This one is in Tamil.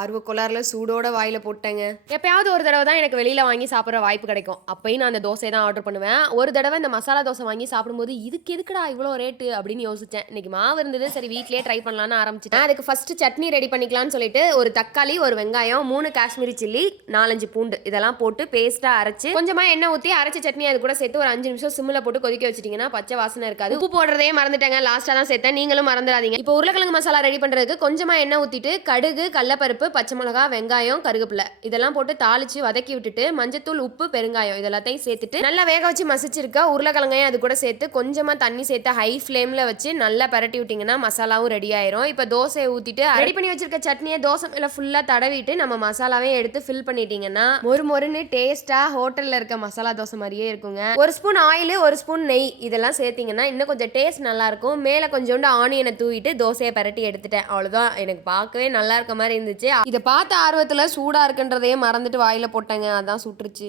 ஆர்வ கோளாறுல சூடோட வாயில போட்டேங்க. எப்பயாவது ஒரு தடவை தான் எனக்கு வெளியில வாங்கி சாப்பிடுற வாய்ப்பு கிடைக்கும். அப்பயும் நான் அந்த தோசையை தான் ஆர்டர் பண்ணுவேன். ஒரு தடவை இந்த மசாலா தோசை வாங்கி சாப்பிடும்போது இதுக்கு எதுக்குடா இவ்வளோ ரேட்டு அப்படின்னு யோசிச்சேன். இன்னைக்கு மாவு இருந்தது, சரி வீட்லயே ட்ரை பண்ணலாம்னு ஆரம்பிச்சிட்டேன். அதுக்கு ஃபர்ஸ்ட் சட்னி ரெடி பண்ணிக்கலாம்னு சொல்லிட்டு ஒரு தக்காளி, ஒரு வெங்காயம், 3 காஷ்மீரி சில்லி, 4-5 பூண்டு இதெல்லாம் போட்டு பேஸ்டா அரைச்சு கொஞ்சமா எண்ணெய் ஊற்றி அரைச்ச சட்னி அது கூட சேர்த்து ஒரு 5 நிமிஷம் சிம்ல போட்டு கொதிக்க வச்சிட்டீங்கன்னா பச்சை வாசனை இருக்காது. உப்பு போடுறதே மறந்துட்டேங்க, லாஸ்டா தான் சேர்த்தேன். நீங்களும் மறந்துடாதீங்க. இப்போ உருளைக்கிழங்கு மசாலா ரெடி பண்றதுக்கு கொஞ்சமா எண்ணெய் ஊத்திட்டு கடுகு, கடலப்பருப்பு, பச்சை மிளகா, வெங்காயம், கருவேப்பிலை இதெல்லாம் போட்டு தாளிச்சு வதக்கி விட்டுட்டு மஞ்சத்தூள், உப்பு, பெருங்காயம் இதெல்லாத்தையும் சேர்த்துட்டு நல்லா வேக வச்சு மசிச்சிருக்க உருளைக்கிழங்கையும் அது கூட சேர்த்து கொஞ்சமா தண்ணி சேர்த்து ஹை ஃப்ளேம்ல வச்சு நல்லா பரட்டி விட்டீங்கன்னா மசாலாவும் ரெடி ஆயிரும். இப்போ தோசையை ஊத்திட்டு ரெடி பண்ணி வச்சிருக்க சட்னியை தோசை மேல ஃபுல்லா தடவிட்டு நம்ம மசாலாவையும் எடுத்து ஃபில் பண்ணிட்டீங்கன்னா மொறு மொறுன்னு டேஸ்டா ஹோட்டல்ல இருக்க மசாலா தோசை மாதிரியே இருக்குங்க. ஒரு ஸ்பூன் ஆயில், ஒரு ஸ்பூன் நெய் இதெல்லாம் சேர்த்தீங்கன்னா இன்னும் கொஞ்சம் டேஸ்ட் நல்லா இருக்கும். மேல கொஞ்சோண்டு ஆனியனை தூவிட்டு தோசையை பரட்டி எடுத்துட்டேன். அவ்வளவுதான். எனக்கு பார்க்கவே நல்லா இருக்க மாதிரி இருந்துச்சு. இதை பார்த்த ஆர்வத்துல சூடா இருக்குன்றதையே மறந்துட்டு வாயில போட்டேங்க. அதான் சுட்டுருச்சு.